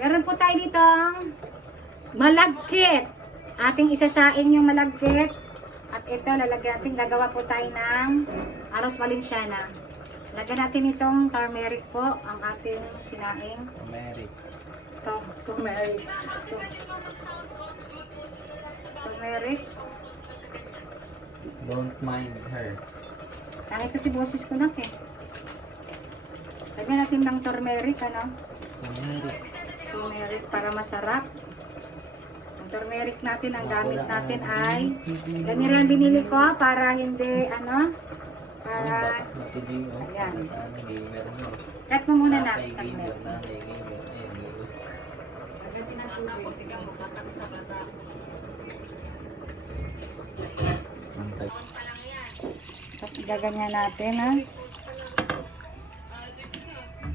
Meron po tayo ditong malagkit. Ating isasaing yung malagkit. At ito, lalagyan natin, gagawa po tayo ng arroz valenciana. Lagyan natin itong turmeric po, ang ating sinaing. Turmeric. Turmeric. Turmeric. Don't mind her. Kahit kasi boses ko na eh. Lagyan natin ng turmeric, ano? Turmeric. Turmeric para masarap. Ang turmeric natin, ang gamit natin ay ganyan lang binili ko para hindi, ano? Para, ayan. Cut mo muna na, saglit. Lagyan ng tubig. Tapos gaganyan natin, ha?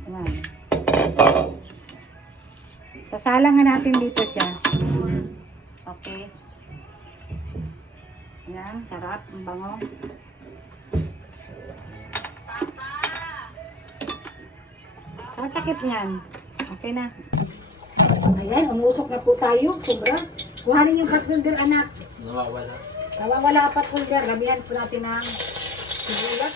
Ayan. Sasalangan natin dito siya. Okay. Ayan, sarap, ang bango. Sarap takip niyan. Okay na. Ayan, umusok na po tayo. Sobra. Kuhanin yung pot holder, anak. Nawawala. Nawawala ang pot holder. Lamihan po natin ng sibuyas.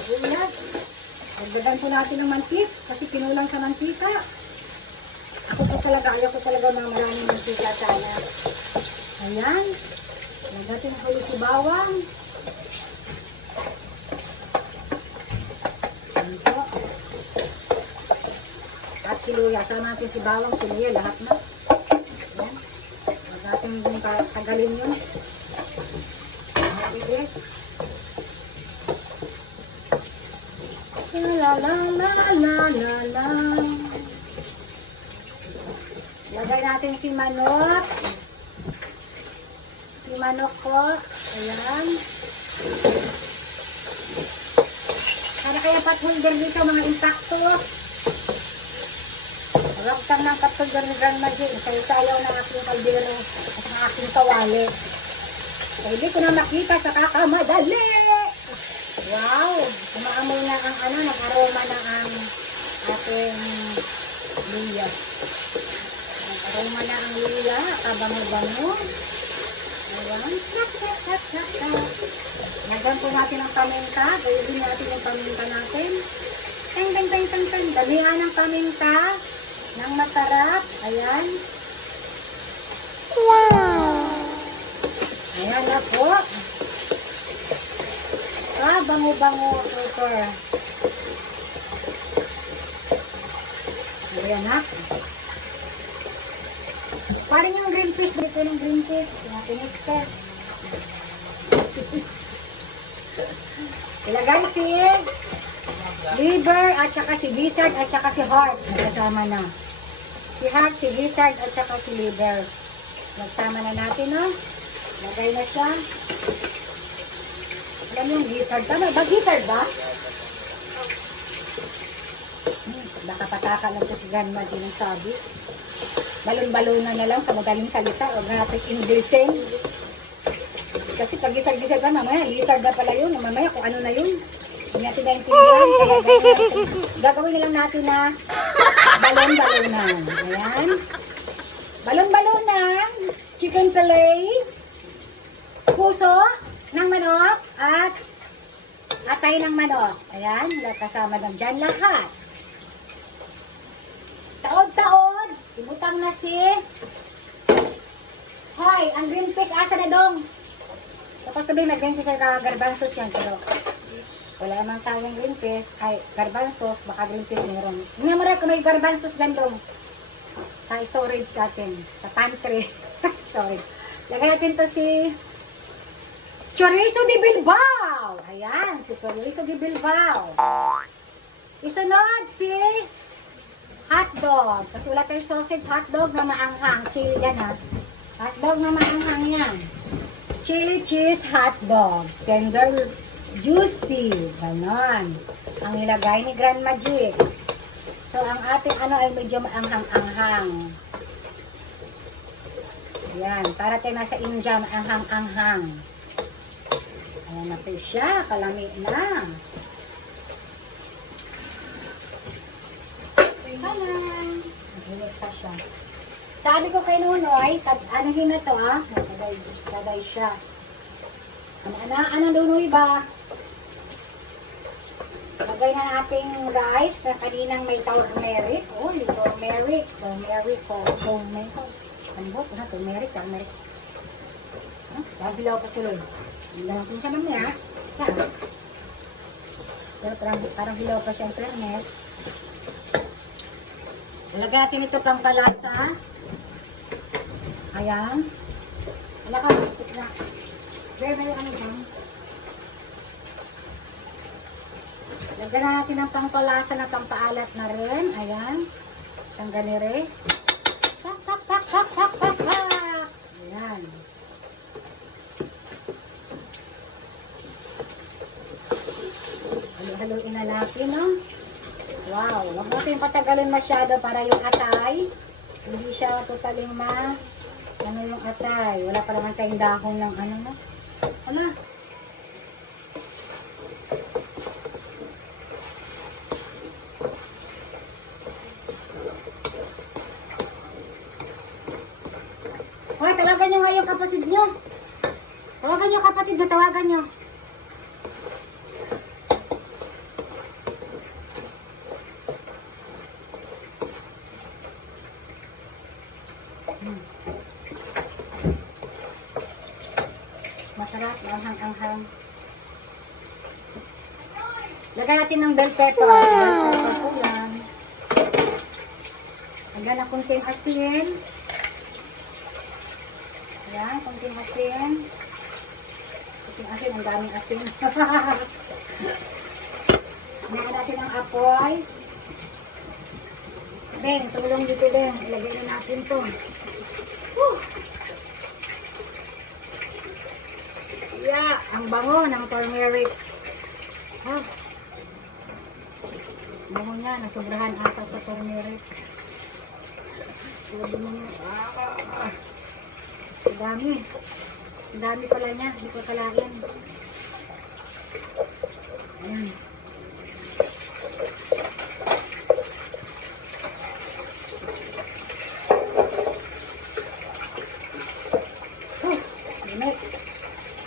Sibuyas. Pagdagan po natin ng mantika kasi pinulang sa mantika. Ako po talaga, ayaw ko talaga ng maraming mantika sana. Ayan. Lagatin ko yung si bawang. Ayan po. At siluya. Sama natin si bawang, siluya, lahat na. Ayan. Lagatin yung tagalin yun. Okay. La la la la la la. Lagay natin si manok. Si manok po. Ayan. Kaya kaya pot holder dito mga impactos. Ragtang ng pot holder ni Grandma Jane. Sayo-sayaw ng aking kaldero at ng aking kawali. Pwede ko na makita sa kakamadali. Wow! Umaamoy na ang ano, nag-aroma na ang ating luya. Nag-aroma na ang luya, kabango-bango. Ayan. Lagyan po natin ang paminta. Gawin natin yung paminta natin. Teng, teng, teng, teng, teng. Damihan ng paminta ng masarap. Ayan. Wow! Ayan na po. Bango-bango, super. Ayan na. Parang yung green fish, dito yung green fish. Tiniste. Ilagay si liver at saka si gizzard at saka si heart. Nagsama na. Si heart, si gizzard at saka si liver. Nagsama na natin, no? Lagay na siya. Alam yung gizzard. Tama ba? Gizzard ba? Baka pataka lang ito si Grandma din ang sabi. Balon-balonan na lang sa madaling salita. Huwag natin Englishin. Kasi pag gizzard-gizzard ka, mamaya lizard na pala yun. Mamaya kung ano na yun. Hindi natin naintindihan. Kaya gagawin na lang natin na balon-balonan. Ayan. Balon-balonan. Chicken fillet. Puso ng manok at atay ng manok. Ayan, kasama ng dyan lahat. Taod-taod, ibutang na si hoy, ang green fish asa na dong. Tapos sabihin na green fish ay garbanzos yan, pero wala naman tayong green fish, ay garbanzos, baka green fish meron. Hindi mo rin kung may garbanzos dyan dong sa storage natin, sa pantry. Storage. Lagay natin to si Chorizo de Bilbao. Ayan, si Chorizo de Bilbao. Isunod si hotdog. Kasulat tayo sausage hotdog na maanghang. Chili yan ha. Hotdog na maanghang yan. Chili cheese hotdog. Tender, juicy. Ganon. Ang nilagay ni Grandma G. So, ang ating ano ay medyo maanghang-anghang. Ayan. Para tayo nasa India, maanghang-anghang. Ayan na po siya, kalami na. Sabi ko kay Nunoy, anuhin na to ah. Tagay siya. Ano Nunoy ba? Lagay na nating rice na kaninang may turmeric. Oh, yung turmeric. Turmeric. Ano ba? Turmeric. Babilaw pa tuloy. Hindi lang kung siya naman ha. Pero parang hilaw pa siya ang fairness. Lagyan natin ito pang palasa. Ayan. Wala ka, sit na. Very, very ano dyan. Lagyan natin ang pangpalasa na pangpaalat na rin. Ayan. Isang ganire. Tak. Ayan. Haluin na natin, no? Wow. Huwag natin patagalin masyado para yung atay. Hindi siya totaling ano yung atay. Wala pa naman tayong dahon ng ano, no? Wala. Hoy, tawagan nyo nga yung kapatid nyo. Tawagan nyo kapatid nyo, tawagan nyo. Masarap, anghang-anghang. Lagyan natin ng bell pepper. Bell pepper po yan. Lagyan na kunting asin. Ayan, kunting asin. Kunting asin, ang daming asin. Lagyan natin ang apoy. Ben, tulong dito Ben. Ilagay na natin to. Woo! Yeah, ang bango ng turmeric. Ah. Bango niya, nasobrahan ata sa turmeric. Sabi mo niya, ang dami. Ang dami pala niya, hindi ko kalain. Ayan.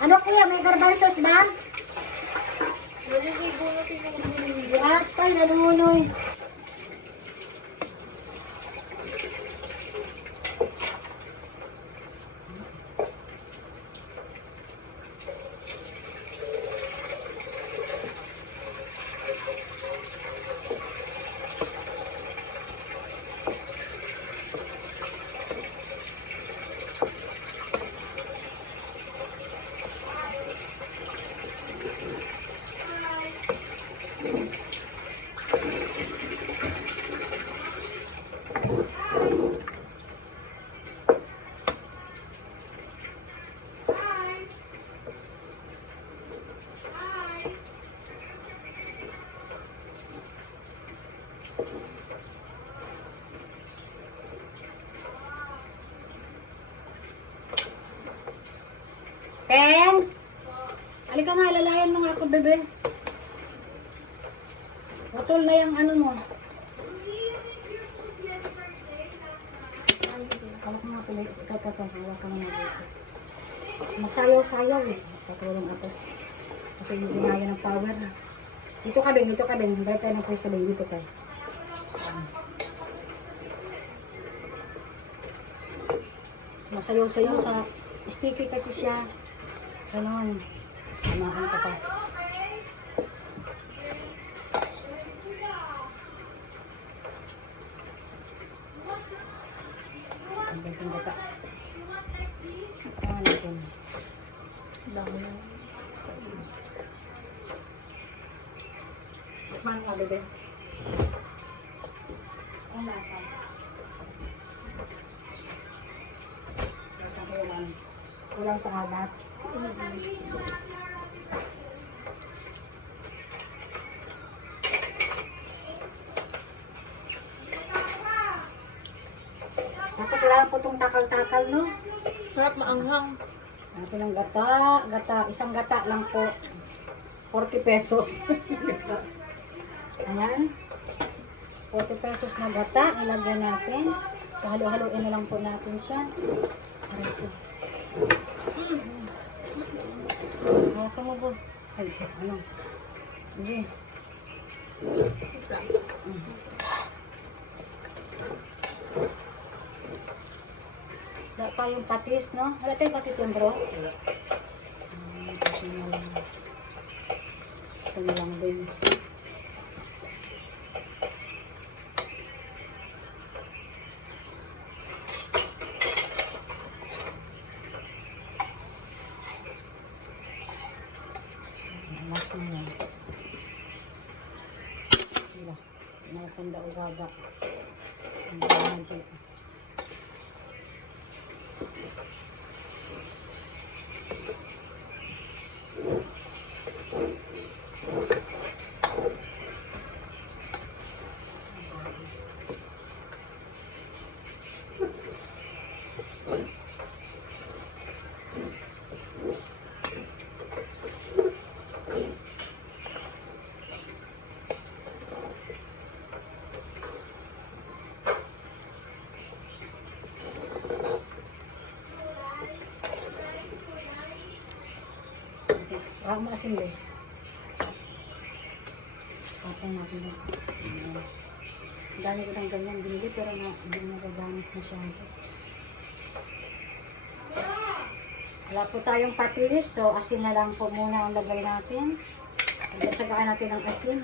Ano kuya, may garbanzos ba? Maliligo na si Nunoy. At pay, nalunoy. Peng! Halika nga, lalayan mo nga ako, bebe. Putol na yung ano mo. Hawak mo nga tuloy. Hawak ka nga dito. Masayaw-sayaw eh. Patulong ako. Kasi yung ginaya ng power. Dito ka, Beng. Dito ka, Beng. Dito tayo ng pwesto, Beng. Dito ka. Masayaw-sayaw sa sticky kasi siya. Ganon. Samahan ka pa. Ang gantong gata. Ayan natin. Dami na. Tikman mo, bebe. Ang lasa. Lasang kulang. Kulang sa alat. Tapos wala po itong takal-takal, no? Sarap maanghang. Natin ang gata. Isang gata lang po. 40 pesos. Ayan. 40 pesos na gata. Ilagyan natin. Halo-haloin na lang po natin siya. Aray ko. Ako mo po. Ay, ano? Hindi. Wala pa yung patis, no? Wala tayong patis yung bro? Ito na lang. Ito na lang din. Alas na yan. Sila. Nakatanda o baba. Ang ganyan sila. Baka maasin ba? Patay natin na. Ang dami ko ng ganyan binili pero hindi nagagamit masyado. Wala po tayong patis, so asin na lang po muna ang lagay natin. Sagaan natin ang asin.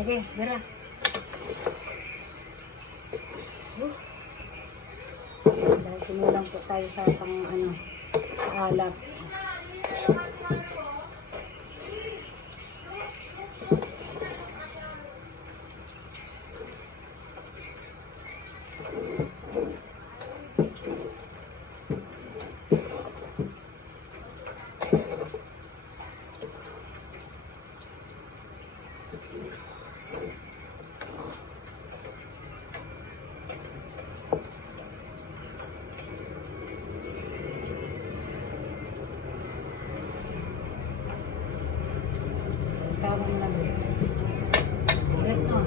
Sige, bira. Dahil tumulang po tayo sa pang alap. Tawag mo na ba? Ito.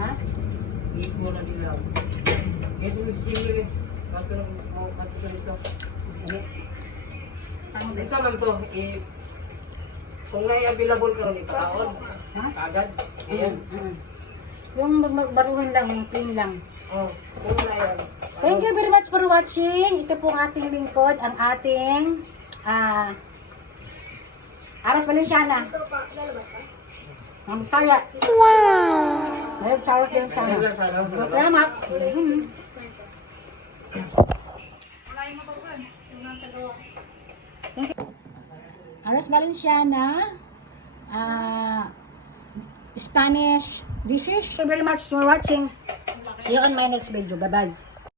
Ha? Eat mo na nila. Kasi sige, bakit mo sa ito? Dali. Tama ba? Minsan man to, kung may available ka rin ipataon, Ha? agad. Ayan. Yung baruhan lang, yung plain lang. Oh, kung na yan. Thank you very much for watching. Ito po ang ating lingkod, ang ating Aras Valenciana. Ang saya. Wow! Ayun, charot din sana. Ayun lang, sana. Salamat. Aras Valenciana. Spanish dishes. Thank you very much for watching. See you on my next video. Bye-bye.